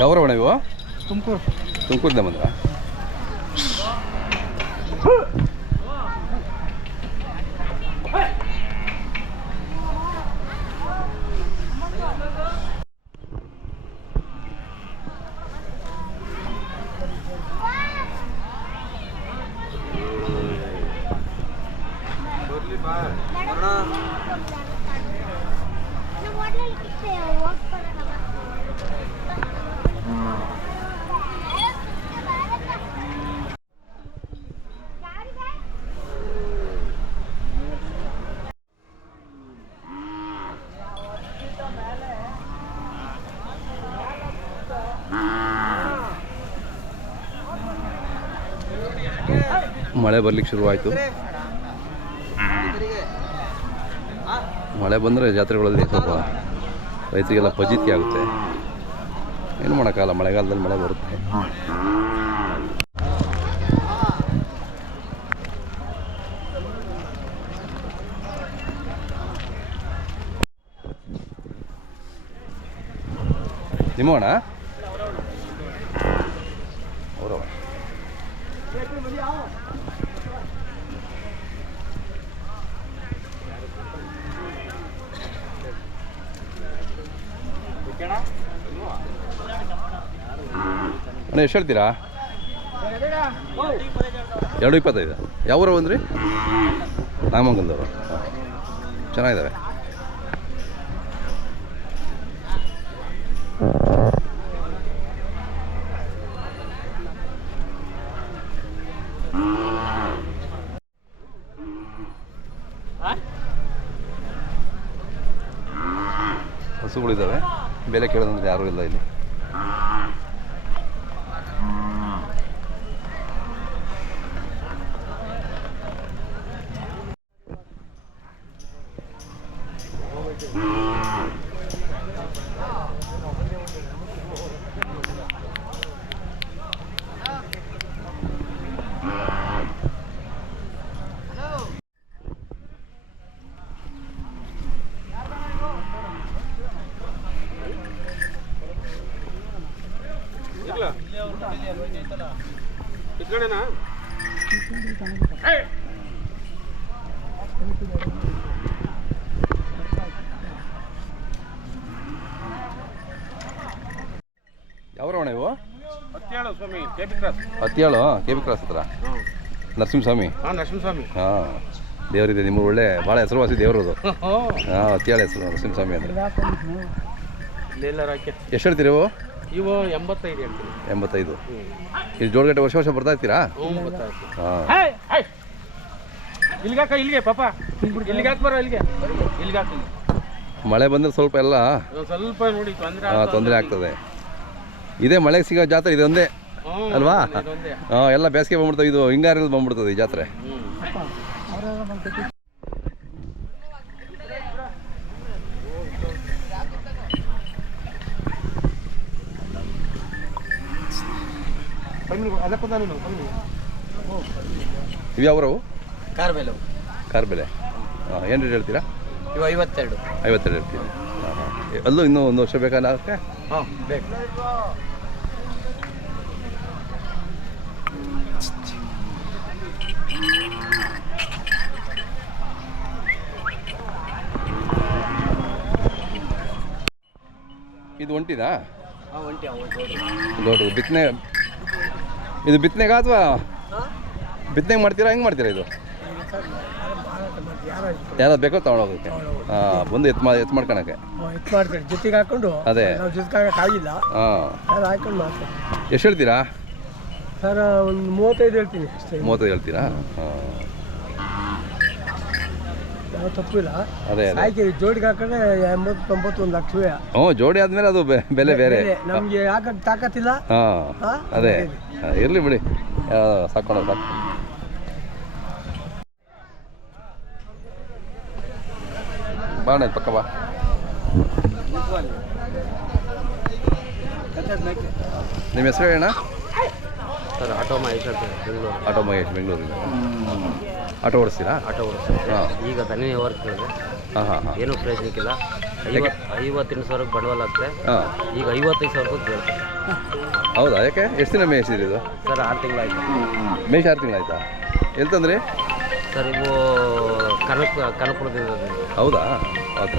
ಯಾವ್ರ ಅಣ್ಣ ಇವು? ತುಮಕೂರು. ತುಮಕೂರಿಂದ ಬಂದ್ರ ಮಳೆ ಬರ್ಲಿಕ್ಕೆ ಶುರುವಾಯಿತು. ಮಳೆ ಬಂದರೆ ಜಾತ್ರೆಗಳಲ್ಲಿ ಸ್ವಲ್ಪ ರೈತರಿಗೆಲ್ಲ ಫಜೀತಿ ಆಗುತ್ತೆ. ಏನು ಮಾಡೋಕ್ಕಾಗಲ್ಲ, ಮಳೆಗಾಲದಲ್ಲಿ ಮಳೆ ಬರುತ್ತೆ. ನಿಮ್ಮ ಅವರವ ಅಣ್ಣ ಎಷ್ಟು ಹೇಳ್ತೀರಾ? ಎರಡು ಇಪ್ಪತ್ತೈದು. ಯಾವ ಊರು ಬಂದ್ರಿ? ನಾಮಂಗಲ್ದವರು ಚೆನ್ನಾಗಿದ್ದಾವೆ ಹಸುಗಳಿದ್ದಾವೆ ಬೆಲೆ ಕೇಳೋದಂದ್ರೆ ಯಾರೂ ಇಲ್ಲ ಇಲ್ಲಿ. ಯಾವ ಅಣ್ಣ ಇವು? ಹತ್ತೇಳು ಸ್ವಾಮಿ K P cross K Swami cross ಹತ್ರ ನರಸಿಂಹಸ್ವಾಮಿ? ಹಾಂ ನರಸಿಂಹಸ್ವಾಮಿ. ಹಾಂ. ದೇವರಿದೆ ನಿಮ್ಮ ಒಳ್ಳೆ ಭಾಳ ಹೆಸರುವಾಸಿ ದೇವರದು ಅದು. ಹತ್ತಿಯಾಳ ಹೆಸರು ನರಸಿಂಹಸ್ವಾಮಿ ಅಂದರೆ. ಎಷ್ಟು ಹೇಳ್ತೀರಿ ಇವು ಎಂಬತ್ತೈದು ಹೇಳ್ತೀನಿ. ಎಂಬತ್ತೈದು. ಇಲ್ಲಿ ಜೋಡಗಟ್ಟೆ ವರ್ಷ ವರ್ಷ ಬರ್ತಾ ಇರ್ತೀರಾ? ಹಾಂ. ಇಲ್ಲಿಗೆ ಹಾಕ ಇಲ್ಲಿಗೆ ಪಾಪ. ಇಲ್ಲಿಗೆ ಹಾಕ್ ಬರೋ ಇಲ್ಲಿಗೆ. ಇಲ್ಲಿಗೆ ಹಾಕಿ ಮಳೆ ಬಂದ್ರೆ ಸ್ವಲ್ಪ ಎಲ್ಲ ಸ್ವಲ್ಪ ನೋಡಿ ತೊಂದರೆ ಹಾಂ ತೊಂದರೆ ಆಗ್ತದೆ. ಇದೇ ಮಳೆಗೆ ಸಿಗೋ ಜಾತ್ರೆ ಇದೊಂದೇ ಅಲ್ವಾ? ಹಾಂ ಎಲ್ಲ ಬೇಸಿಗೆ ಬಂದ್ಬಿಡ್ತವೆ ಇದು ಹಿಂಗಾರಲ್ಲಿ ಬಂದ್ಬಿಡ್ತದೆ ಈ ಜಾತ್ರೆ. ಇವು ಯಾವ್ರವು? ಕಾರ್ಬೆಲೆ ಕಾರ್ ಬೆಲೆ ಹಾಂ ಏನು ರೇಟ್ ಹೇಳ್ತೀರಾ? ಇವಾಗ ಐವತ್ತೆರಡು. ಐವತ್ತೆರಡು ಹೇಳ್ತೀನಿ ಹಾಂ ಹಾಂ. ಅಲ್ಲೂ ಇನ್ನೂ ಒಂದು ವರ್ಷ ಬೇಕಾ ಅದಕ್ಕೆ ಹಾಂ ಬೇಕು. ಇದು ಒಂಟಿನಾ? ಹಾಂ ಒಂಟಿ ಅವು ದೊಡ್ಡ ಬಿತ್ತನೆ ಇದು ಬಿತ್ತನೆಗ ಅಥವಾ ಬಿತ್ತನೆ ಮಾಡ್ತೀರಾ ಹೆಂಗೆ ಮಾಡ್ತೀರಾ ಇದು? ಯಾರು ಬೇಕೋ ತಗೊಂಡೋಗಕ್ಕೆ ಹಾಂ ಬಂದು ಎತ್ ಮಾಡಿ ಎತ್ತು ಮಾಡ್ಕೊಳಕ್ಕೆ. ಇದು ಮಾಡ್ತಾರೆ ಜೊತೆಗೆ ಹಾಕೊಂಡು ಅದೇ. ನಾವು ಜೊತೆಗೆ ಹಾಂ. ಹಾಕೊಂಡು ಎಷ್ಟು ಹೇಳ್ತೀರಾ? ಸರ್ ಒಂದು ಮೂವತ್ತೈದು ಹೇಳ್ತೀನಿ ಮೂವತ್ತೈದು ಹೇಳ್ತೀರಾ? ಹಾಂ. ತಪ್ಪಿಲ್ಲ. ಅದೇ ಅದೇ. ಆಯ್ಕೆ ಜೋಡಿಗೆ ಹಾಕೊಂಡ್ರೆ ಎಂಬತ್ತು ತೊಂಬತ್ತು ಒಂದು ಲಕ್ಷ ಹ್ಞೂ ಜೋಡಿ ಆದಮೇಲೆ ಅದು ಬೆ- ಬೆಲೆ ಬೇರೆ. ನಮಗೆ ಹಾಕಕ್ಕೆ ತಾಕತ್ತಿಲ್ಲ. ಹಾಂ ಹಾ? ಅದೇ. ಇರಲಿ ಬಿಡಿ. ಸಾಕೋಣ ಸಾಕು ಬಾಣ ಪಕ್ಕ ಬಾ. ನಿಮ್ಮ ಹೆಸರು ಹೇಳಣ್ಣ ಸರ್ ಆಟೋ ಮಹೇಶ್ ಅಂತ ಬೆಂಗಳೂರು. ಆಟೋ ಮಹೇಶ್ ಬೆಂಗಳೂರಿಂದ. ಆಟೋ ಓಡಿಸ್ತೀರಾ? ಆಟೋ ಓಡಿಸ್ತೀವಿ. ಹಾಂ. ಈಗ ದನಿ ವರ್ಕ್ ಹಾಂ ಹಾಂ ಹಾಂ. ಏನೂ ಪ್ರಯೋಜನಕ್ಕಿಲ್ಲ ಐವತ್ತು ಐವತ್ತೆಂಟು ಸಾವಿರಕ್ಕೆ ಬಂಡವಾಳ ಆಗುತ್ತೆ ಹಾಂ. ಈಗ ಐವತ್ತೈದು ಸಾವಿರ ಬೇಡ ಹೌದಾ? ಯಾಕೆ? ಎಷ್ಟು ದಿನ ಮೇಯಿಸಿದ್ರಿ ಇದು ಸರ್ ಆರು ತಿಂಗಳಾಯ್ತು. ಮೇಯ್ಸಿ ಆರು ತಿಂಗಳಾಯ್ತಾ? ಎಂತಂದ್ರೆ? ತಂದ್ರಿ ಸರ್ ಇವು ಕನಕ ಕನಕಪುರದಿಂದ. ಹೌದಾ? ಓಕೆ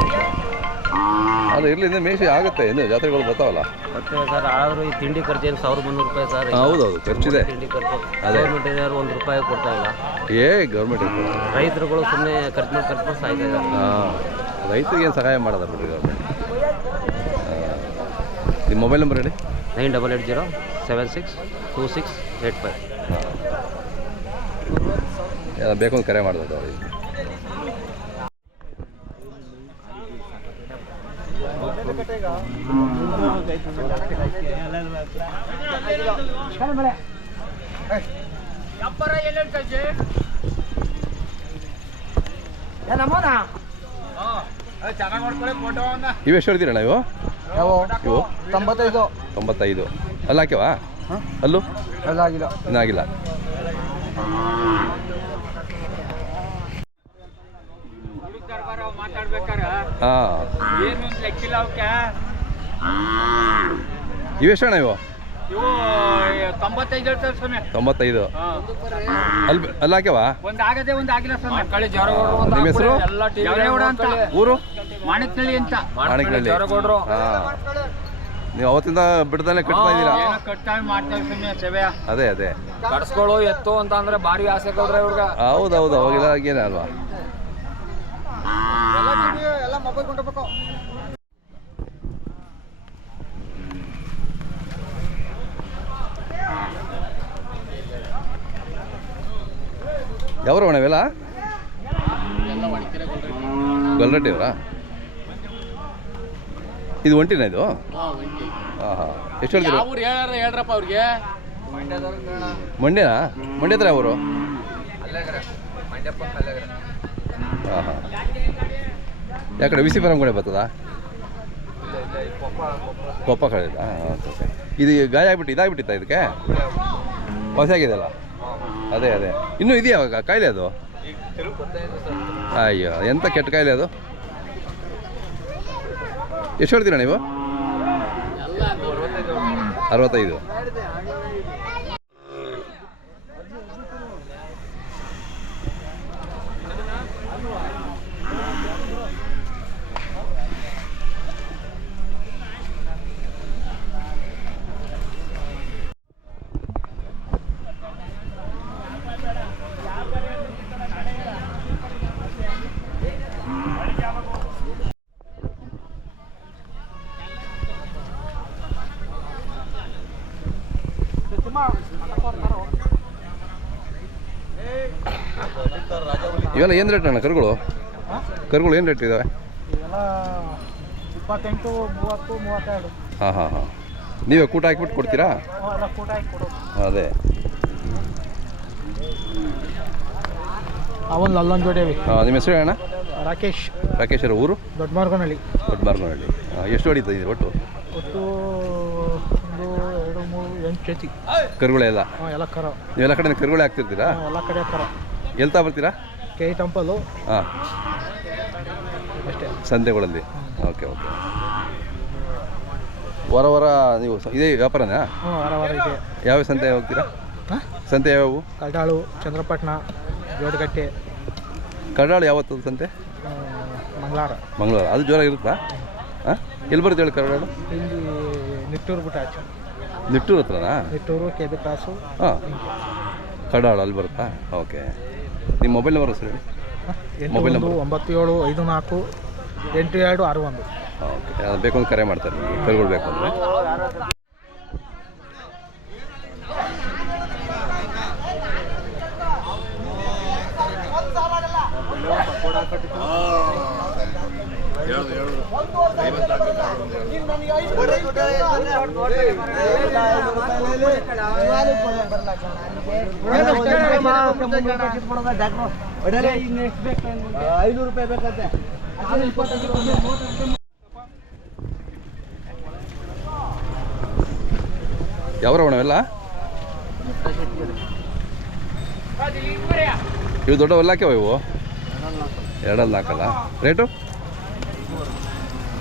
ಅದು ಇರಲಿ ಮೇಸಿ ಮೇಯ್ಸಿ ಆಗುತ್ತೆ ಇನ್ನು ಜಾತ್ರೆಗಳು ಬರ್ತಾವಲ್ಲ? ಮತ್ತೆ ಸರ್. ಆದರೂ ಈ ತಿಂಡಿ ಖರ್ಚು ಏನು ಸಾವಿರದ ಮುನ್ನೂರು ರೂಪಾಯಿ ಸರ್. ಹೌದು ಹೌದು ಖರ್ಚಿದೆ. ತಿಂಡಿ ಖರ್ಚು. ಗೌರ್ಮೆಂಟ್ ಏನಾದ್ರು ಒಂದು ರೂಪಾಯಿ ಕೊಡ್ತಾ ಇಲ್ಲ. ಏ ಗೌರ್ಮೆಂಟ್ ರೈತರುಗಳು ಸುಮ್ಮನೆ ಖರ್ಚು ಮಾಡಿ ಖರ್ಚು ಮಾಡಿ ಸಾಯ್ತಾ ಇದ್ದಾರೆ. ಹಾಂ ರೈತರಿಗೆ ಏನು ಸಹಾಯ ಮಾಡೋದ ಬಿಡಿ ಗೌರ್ಮೆಂಟ್? ನಿಮ್ಮ ಮೊಬೈಲ್ ನಂಬರ್ ಹೇಳಿ? Nine double eight zero seven six two six eight five. ಬೇಕು ಕರೆ ಮಾಡಿದ್ರು ಅವ್ರಿಗೆ. ಇವು ಎಷ್ಟು ಹೇಳ್ತೀರಣ್ಣ ಇವು? ಇವು? ತೊಂಬತ್ತೈದು. ತೊಂಬತ್ತೈದು. ಅಲ್ಲಿ ಹಾಕ್ಯವಾ ಅಲ್ಲೂ? ಎಲ್ಲ ಆಗಿಲ್ಲ ಇನ್ನಾಗಿಲ್ಲ ಮಾತಾಡ್ಬೇಕಾರ ಹಾಂ ಏನು ಲೆಕ್ಕಿಲ್ಲ ಅವಕ್ಕೆ? ಇವೆಷ್ಟು ಅಣ್ಣ ಇವು? ಇವು ತೊಂಬತ್ತೈದು ಹೇಳ್ತಾರೆ ಸ್ವಾಮಿ. ತೊಂಬತ್ತೈದು. ಅಲ್ಲಿ ಅಲ್ಲಿ ಹಾಕ್ಯವಾ? ಒಂದ್ ಆಗದೆ ಒಂದ್ ಆಗಿಲ್ಲ ಸ್ವಾಮಿ. ಕಳೆ ಜ್ವರ ನಿಮ್ಮ ಹೆಸರು? ಜವರೇಗೌಡ ಅಂತ? ಊರು? ಮಾಣಿಕ್ನಳ್ಳಿ ಅಂತ. ನೀವು ಅವತ್ತಿಂದ ಬಿಡ್ದಲ್ಲೇ ಕಟ್ತಾ ಇದ್ದೀರಾ? ಸ್ವಾಮಿ ಸೇವೆ. ಅದೇ ಅದೇ. ಕಟ್ಸ್ಗಳು ಎತ್ತು ಅಂತ ಅಂದ್ರೆ ಭಾರಿ ಆಸೆ ಕೊಡ್ರೆ ಇವ್ರಿಗೆ. ಹೌದು ಹೌದು ಹಾಗೇನೇ ಅಲ್ವಾ? ಮೊಬೈಲ್ ಕೊಂಡೋಗ್ಬೇಕು ಯಾವ್ರು ಅಣ್ಣ ಇವೆಲ್ಲ? ಗೊಲ್ರಟ್ಟಿ ಅವರಾ? ಇದು ಒಂಟಿನ ಇದು? ಹಾಂ ಹಾಂ ಎಷ್ಟು ಹೇಳ್ತೀರಾ? ಅವ್ರು ಹೇಳಾರ ಹೇಳ್ರಪ್ಪ ಅವ್ರಿಗೆ? ಮಂಡ್ಯನಾ? ಮಂಡ್ಯ ಹತ್ರ ಅವರು ಹಾಂ ಹಾಂ. ಯಾಕಡೆ ವಿ ಸಿ ಕೂಡ ಬರ್ತದಾ? ಕೊಪ್ಪ ಕಡೆ ಹಾಂ ಇದು ಗಾಯ ಆಗ್ಬಿಟ್ಟು ಇದಾಗ್ಬಿಟ್ಟಿತ್ತ ಇದಕ್ಕೆ? ಹೊಸ ಆಗಿದೆಯಲ್ಲ? ಅದೇ ಅದೇ. ಇನ್ನೂ ಇದೆಯಾ ಅವಾಗ? ಕಾಯಿಲೆ ಅದು? ಅಯ್ಯೋ ಎಂಥ ಕೆಟ್ಟ ಕಾಯಿಲೆ ಅದು? ಎಷ್ಟು ಹೇಳ್ತೀರಾ ನೀವು? ಅರವತ್ತೈದು. ಇವೆಲ್ಲ ಏನು ರೇಟ್ ಅಣ್ಣ ಕರುಗಳು? ಕರುಗಳು ಏನು ರೇಟ್ ಇದಾವೆ? ಎಲ್ಲ ಇಪ್ಪತ್ತೆಂಟು ಮೂವತ್ತು ಮೂವತ್ತೆರಡು. ಹಾಂ ಹಾಂ ಹಾಂ. ನೀವೇ ಕೂಟ ಹಾಕಿಬಿಟ್ಟು ಕೊಡ್ತೀರಾ? ಅದೇ. ಅವನ್ ಅಲ್ಲೊಂದು ಜೋಡಿ ಅವಿ. ಹಾಂ ನಿಮ್ಮ ಹೆಸರು ಅಣ್ಣ ರಾಕೇಶ್. ರಾಕೇಶ್ ಅವ್ರ ಊರು? ದೊಡ್ಡ ಮಾರ್ಗನಹಳ್ಳಿ ದೊಡ್ಡ ಮಾರ್ಗನಹಳ್ಳಿ ಎಷ್ಟು ಹೊಡಿತಾ ಇದ್ದೀರಿ ಒಟ್ಟು? ಒಟ್ಟು ಒಂದು ಎರಡು ಮೂರು ಎಂಟು ಜೊತೆ ಕರುಗಳೆಲ್ಲ ಎಲ್ಲ? ಕರ. ನೀವೆಲ್ಲ ಕಡೆ ಕರುಗಳೇ ಹಾಕ್ತಿರ್ತೀರಾ? ಎಲ್ಲ ಕಡೆ ಕರ. ಎಲ್ತಾ ಬರ್ತೀರಾ? ಕೆ ಟೆಂಪಲು ಹಾಂ. ಅಷ್ಟೇ. ಸಂತೆಗಳಲ್ಲಿ. Okay okay. ವಾರ ವಾರ ನೀವು ಸ- ಇದೇ ವ್ಯಾಪಾರನಾ? ಹ್ಞೂ ವಾರ ವಾರ ಇದೆ. ಯಾವ ಸಂತೆ ಹೋಗ್ತೀರಾ? ಹಾಂ? ಸಂತೆ ಯಾವ್ಯಾವು? ಕಡಾಳು ಚಂದ್ರಪಟ್ಟಣ ಜೋಡಗಟ್ಟೆ ಕಡಾಳು ಯಾವತ್ತು ಸಂತೆ? ಮಂಗಳವಾರ. ಮಂಗಳಾರ ಮಂಗಳವಾರ. ಅದು ಜೋರಾಗಿ ಇರುತ್ತಾ? ಹಾಂ ಎಲ್ಲಿ ಬರುತ್ತೆ ಹೇಳಿ ಕಡಾಳು ಇಲ್ಲಿ ನಿಟ್ಟೂರು ಬಿಟ್ಟು ಆಚೆ. Nittur ಹತ್ರನಾ? Nittur K B cross. ಹಾಂ. ಕಡಾಳು ಅಲ್ಲಿ ಬರುತ್ತಾ? ಓಕೆ. ನಿಮ್ಮ ಮೊಬೈಲ್ ನಂಬರ್ ಸರ್ ಹೇಳಿ ಮೊಬೈಲ್ ನಂಬರ್ ಒಂಬತ್ತು ಏಳು ಐದು ನಾಲ್ಕು ಎಂಟು ಎರಡು ಆರು ಒಂದು. ಓಕೆ ಅದು ಬೇಕು ಅಂತ ಕರೆ ಮಾಡ್ತಾರೆ ನಿಮಗೆ. ಬೇಕು ಅಂದರೆ. ಐನೂರು ರೂಪಾಯಿ ಬೇಕಂತೆ ಯಾವ ಅವೆಲ್ಲ ಇವು ದೊಡ್ಡವೆಲ್ಲ ಹಾಕ್ಯಾವ ಇವು? ಎರಡಲ್ಲಿ ಹಾಕಲ್ಲ. ರೇಟು